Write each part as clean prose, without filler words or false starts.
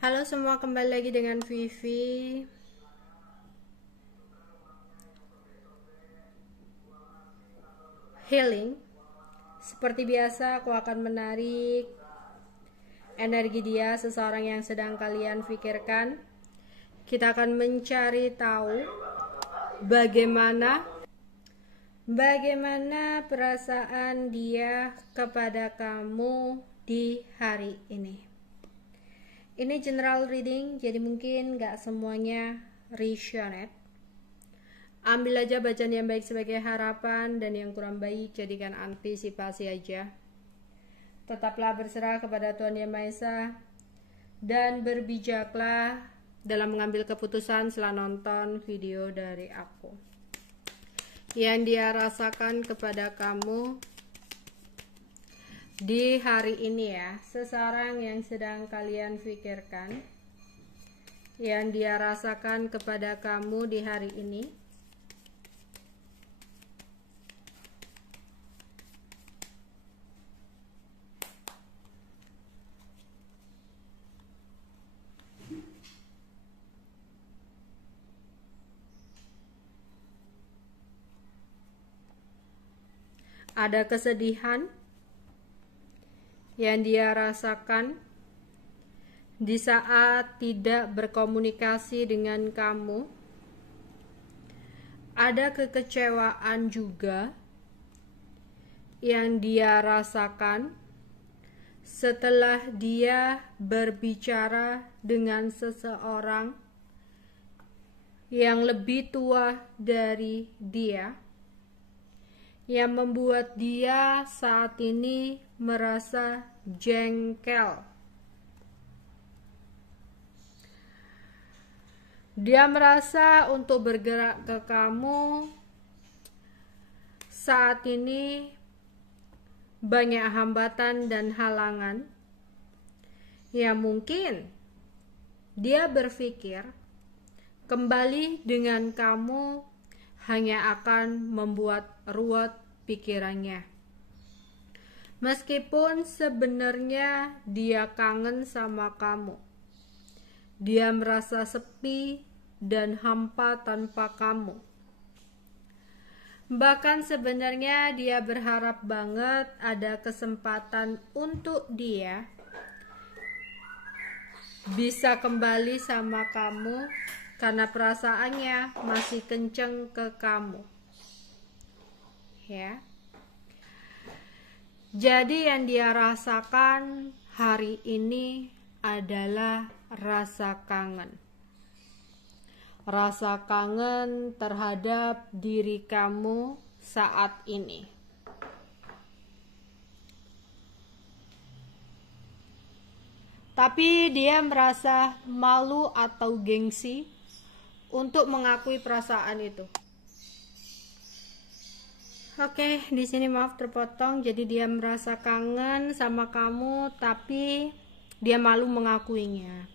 Halo semua, kembali lagi dengan Vivi. Healing. Seperti biasa, aku akan menarik energi dia, seseorang yang sedang kalian pikirkan. Kita akan mencari tahu bagaimana perasaan dia kepada kamu di hari ini. Ini general reading, jadi mungkin gak semuanya resonate. Ambil aja bacaan yang baik sebagai harapan, dan yang kurang baik jadikan antisipasi aja. Tetaplah berserah kepada Tuhan Yang Maha Esa, dan berbijaklah dalam mengambil keputusan setelah nonton video dari aku. Yang dia rasakan kepada kamu di hari ini ya, seseorang yang sedang kalian pikirkan, yang dia rasakan kepada kamu di hari ini. Ada kesedihan yang dia rasakan di saat tidak berkomunikasi dengan kamu. Ada kekecewaan juga yang dia rasakan setelah dia berbicara dengan seseorang yang lebih tua dari dia, yang membuat dia saat ini merasa jengkel. Dia merasa untuk bergerak ke kamu saat ini banyak hambatan dan halangan, yang mungkin dia berpikir kembali dengan kamu hanya akan membuat ruwet pikirannya. Meskipun sebenarnya dia kangen sama kamu, dia merasa sepi dan hampa tanpa kamu. Bahkan sebenarnya dia berharap banget ada kesempatan untuk dia bisa kembali sama kamu, karena perasaannya masih kenceng ke kamu. Ya. Jadi yang dia rasakan hari ini adalah rasa kangen. Rasa kangen terhadap diri kamu saat ini. Tapi dia merasa malu atau gengsi untuk mengakui perasaan itu. Oke, di sini maaf terpotong. Jadi dia merasa kangen sama kamu, tapi dia malu mengakuinya.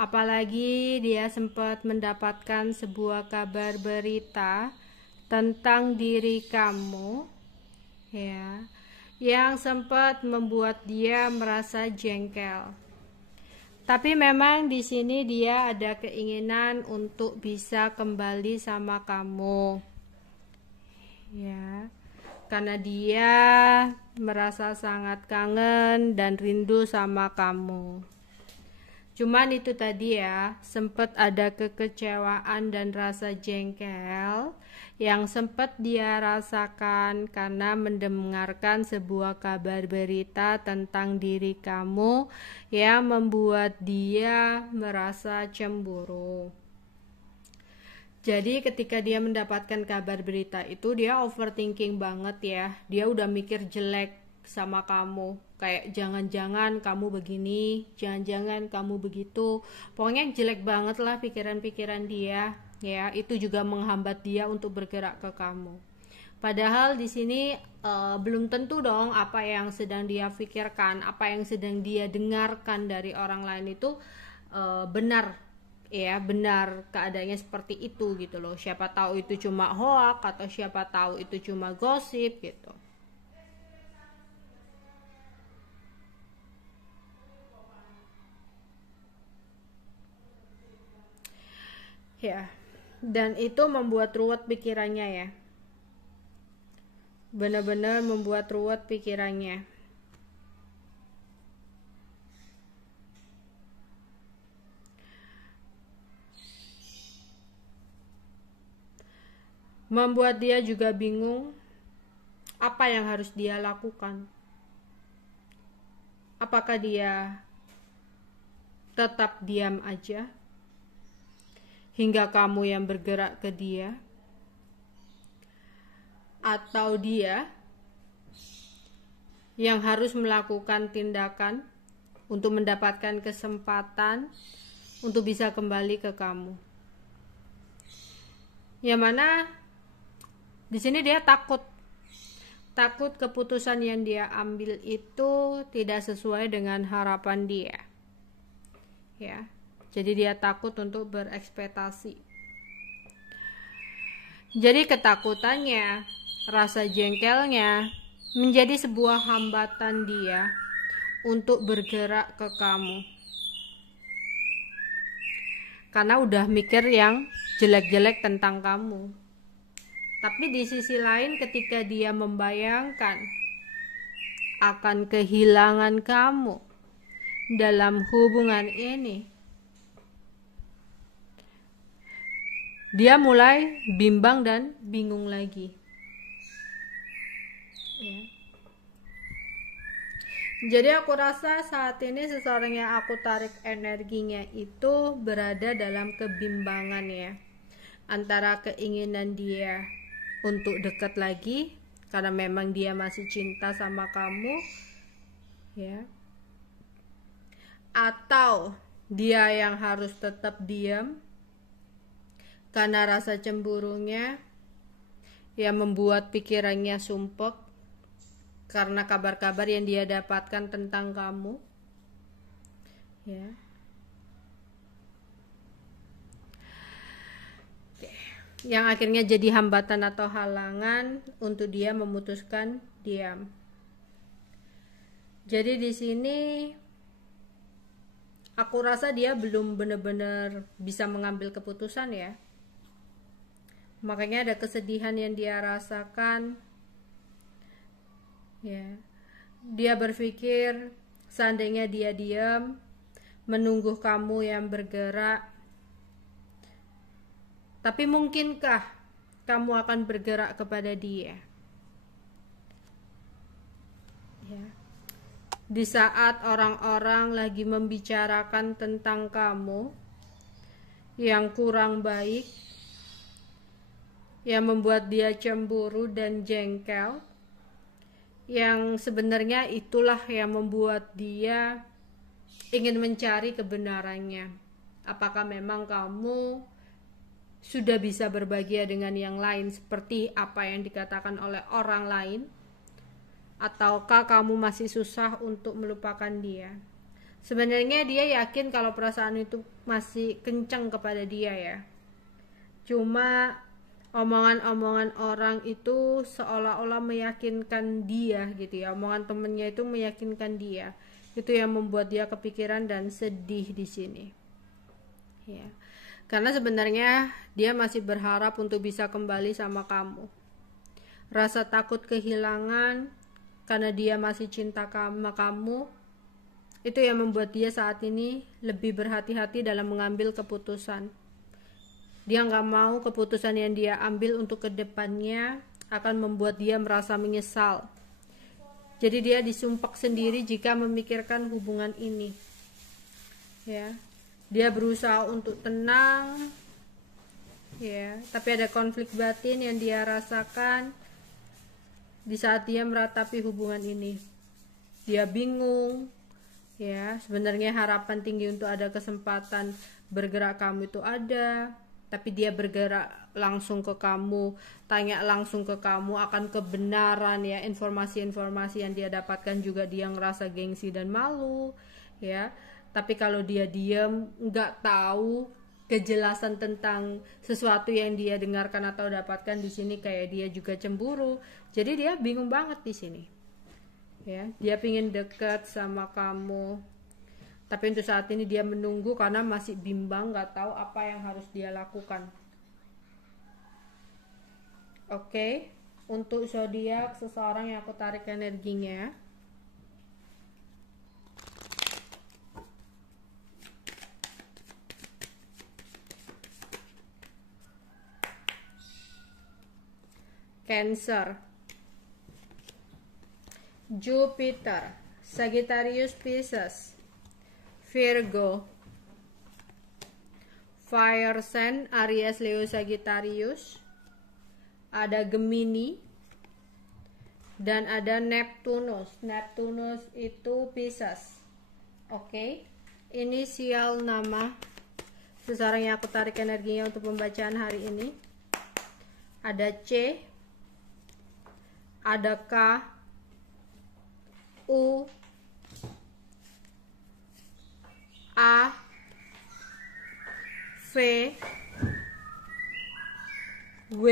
Apalagi dia sempat mendapatkan sebuah kabar berita tentang diri kamu, ya, yang sempat membuat dia merasa jengkel. Tapi memang di sini dia ada keinginan untuk bisa kembali sama kamu. Ya, karena dia merasa sangat kangen dan rindu sama kamu. Cuman itu tadi ya, sempat ada kekecewaan dan rasa jengkel yang sempat dia rasakan karena mendengarkan sebuah kabar berita tentang diri kamu yang membuat dia merasa cemburu. Jadi ketika dia mendapatkan kabar berita itu, dia overthinking banget ya. Dia udah mikir jelek sama kamu, kayak jangan-jangan kamu begini, jangan-jangan kamu begitu. Pokoknya jelek banget lah pikiran-pikiran dia, ya. Itu juga menghambat dia untuk bergerak ke kamu. Padahal di sini belum tentu dong apa yang sedang dia pikirkan, apa yang sedang dia dengarkan dari orang lain itu benar. Ya, benar keadaannya seperti itu gitu loh. Siapa tahu itu cuma hoak, atau siapa tahu itu cuma gosip gitu. Ya, dan itu membuat ruwet pikirannya ya, benar-benar membuat ruwet pikirannya. Membuat dia juga bingung apa yang harus dia lakukan. Apakah dia tetap diam aja hingga kamu yang bergerak ke dia, atau dia yang harus melakukan tindakan untuk mendapatkan kesempatan untuk bisa kembali ke kamu. Yang mana di sini dia takut keputusan yang dia ambil itu tidak sesuai dengan harapan dia. Ya. Jadi dia takut untuk berekspektasi. Jadi ketakutannya, rasa jengkelnya menjadi sebuah hambatan dia untuk bergerak ke kamu. Karena udah mikir yang jelek-jelek tentang kamu. Tapi di sisi lain ketika dia membayangkan akan kehilangan kamu dalam hubungan ini, dia mulai bimbang dan bingung lagi. Ya. Jadi aku rasa saat ini seseorang yang aku tarik energinya itu berada dalam kebimbangan ya, antara keinginan dia untuk dekat lagi karena memang dia masih cinta sama kamu ya, atau dia yang harus tetap diam karena rasa cemburunya yang membuat pikirannya sumpek karena kabar-kabar yang dia dapatkan tentang kamu ya. Yang akhirnya jadi hambatan atau halangan untuk dia memutuskan diam. Jadi di sini aku rasa dia belum benar-benar bisa mengambil keputusan ya. Makanya ada kesedihan yang dia rasakan. Ya. Dia berpikir seandainya dia diam, menunggu kamu yang bergerak, tapi mungkinkah kamu akan bergerak kepada dia? Ya. Di saat orang-orang lagi membicarakan tentang kamu yang kurang baik, yang membuat dia cemburu dan jengkel, yang sebenarnya itulah yang membuat dia ingin mencari kebenarannya. Apakah memang kamu sudah bisa berbahagia dengan yang lain seperti apa yang dikatakan oleh orang lain, ataukah kamu masih susah untuk melupakan dia? Sebenarnya dia yakin kalau perasaan itu masih kencang kepada dia ya, cuma omongan-omongan orang itu seolah-olah meyakinkan dia gitu ya, omongan temennya itu meyakinkan dia, itu yang membuat dia kepikiran dan sedih di sini ya. Karena sebenarnya dia masih berharap untuk bisa kembali sama kamu. Rasa takut kehilangan karena dia masih cinta sama kamu, itu yang membuat dia saat ini lebih berhati-hati dalam mengambil keputusan. Dia nggak mau keputusan yang dia ambil untuk kedepannya akan membuat dia merasa menyesal. Jadi dia disumpek sendiri jika memikirkan hubungan ini. Ya. Dia berusaha untuk tenang ya, tapi ada konflik batin yang dia rasakan di saat dia meratapi hubungan ini. Dia bingung ya, sebenarnya harapan tinggi untuk ada kesempatan bergerak kamu itu ada, tapi dia bergerak langsung ke kamu, tanya langsung ke kamu akan kebenaran ya, informasi-informasi yang dia dapatkan juga dia ngerasa gengsi dan malu ya. Tapi kalau dia diam, nggak tahu kejelasan tentang sesuatu yang dia dengarkan atau dapatkan di sini, kayak dia juga cemburu. Jadi dia bingung banget di sini. Ya, dia pingin dekat sama kamu, Tapi untuk saat ini dia menunggu karena masih bimbang, nggak tahu apa yang harus dia lakukan. Oke, untuk zodiak seseorang yang aku tarik energinya. Cancer, Jupiter, Sagittarius, Pisces, Virgo, Fire sign Aries, Leo, Sagittarius, ada Gemini, dan ada Neptunus. Neptunus itu Pisces. Oke, inisial nama seseorang yang aku tarik energinya untuk pembacaan hari ini. Ada C, ada K, U, A, V, W,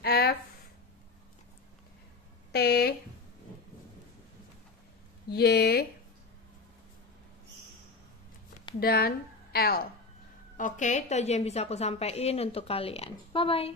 F, T, Y, dan L. Oke, itu aja yang bisa aku sampaikan untuk kalian. Bye bye.